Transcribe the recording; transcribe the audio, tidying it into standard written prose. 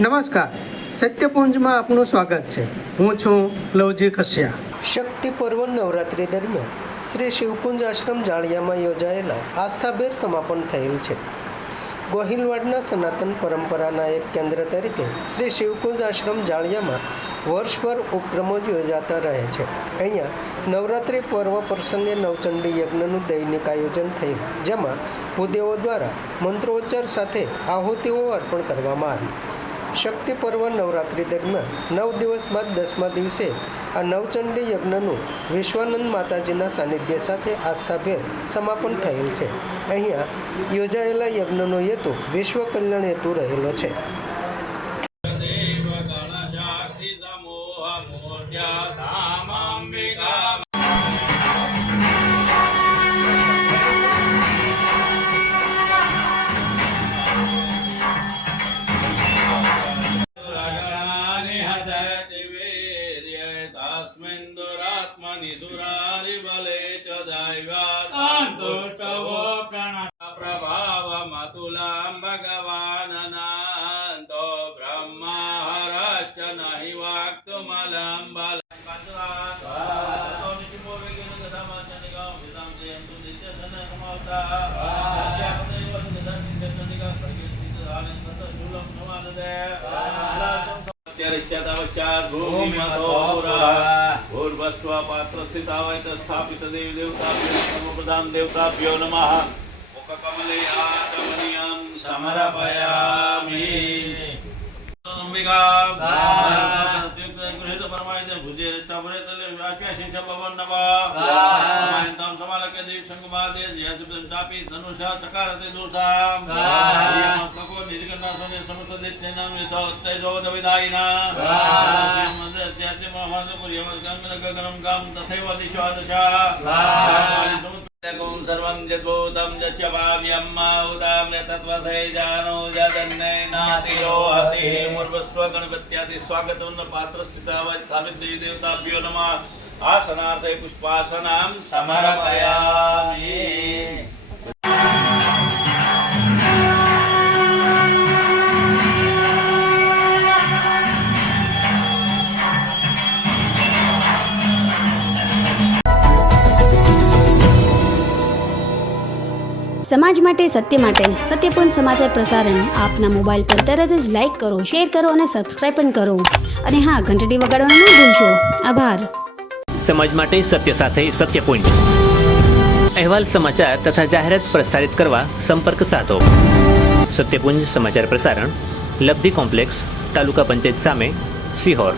નમસ્કાર, સત્યપુંજમાં આપનું સ્વાગત છે. હું છું લવજી કશ્યા. શક્તિ પર્વ નવરાત્રિ દરમિયાન શ્રી શિવકુંજ આશ્રમ જાળિયામાં યોજાયેલા આસ્થાભેર સમાપન થયેલ છે. ગોહિલવાડના સનાતન પરંપરાના એક કેન્દ્ર તરીકે શ્રી શિવકુંજ આશ્રમ જાળિયામાં વર્ષભર ઉપક્રમો યોજાતા રહે છે. અહીંયા નવરાત્રિ પર્વ પ્રસંગે નવચંડી યજ્ઞનું દૈનિક આયોજન થયું, જેમાં ભૂદેવો દ્વારા મંત્રોચ્ચાર સાથે આહુતિઓ અર્પણ કરવામાં આવી. શક્તિ પર્વ નવરાત્રિ દરમિયાન 9 દિવસ બાદ 10મા દિવસે આ નવચંડી યજ્ઞનું વિશ્વાનંદ માતાજીના સાનિધ્ય સાથે આસ્થાભેર સમાપન થયેલ છે. અહીંયા યોજાયેલા યજ્ઞનો હેતુ વિશ્વ કલ્યાણ હેતુ રહેલો છે. प्रभावमतुलां भगवाननान्तो ब्रह्माहरश्च नहि वाक्तुमलं बल भूर्भस्व पात्रस्थितावै स्थापित देवी देवताभ्यो देवताभ्यो नमः. मुखकमलयाचमनीयं समर्पयामि. अंबिका गृहीत परमायते भुजे स्तावरेतले व्याख्याशिंच पवन नमः. तम समालक्य देवी संगमादे यजपं चापि धनुषा चकारते दोषां. मस्तको निर्गणना सने समस्त दिच्छेनं तेजो विदायिना. मन्दस्यास्य महामन्दपुर्यवगमनं गम तथैव दिशो दशा. ॐ सर्वं जगोतं यच्च भाव्यं उदां तत्त्वसे जानो जगन्नैनातिरोहति. मूर्वस्व गणपत्यादि स्वागतं पात्रस्थितावै स्थापित देवी देवताभ्यो नमः. आसनार्थे पुष्पासनं समर्पयामि. સમાજ માટે, સત્ય માટે, સત્યપૂર્ણ સમાચાર પ્રસારણ આપના મોબાઈલ પર તરત જ લાઈક કરો, શેર કરો અને સબસ્ક્રાઈબ પણ કરો. અને હા, ઘંટડી વગાડવાનું ન ભૂલશો. આભાર. સમાજ માટે સત્ય સાથે સત્યપુંજ. અહેવાલ, સમાચાર તથા જાહેરાત પ્રસારિત કરવા સંપર્ક સાધો. સત્યપુંજ સમાચાર પ્રસારણ, લબ્ધિ કોમ્પ્લેક્સ, તાલુકા પંચાયત સામે, સિહોર.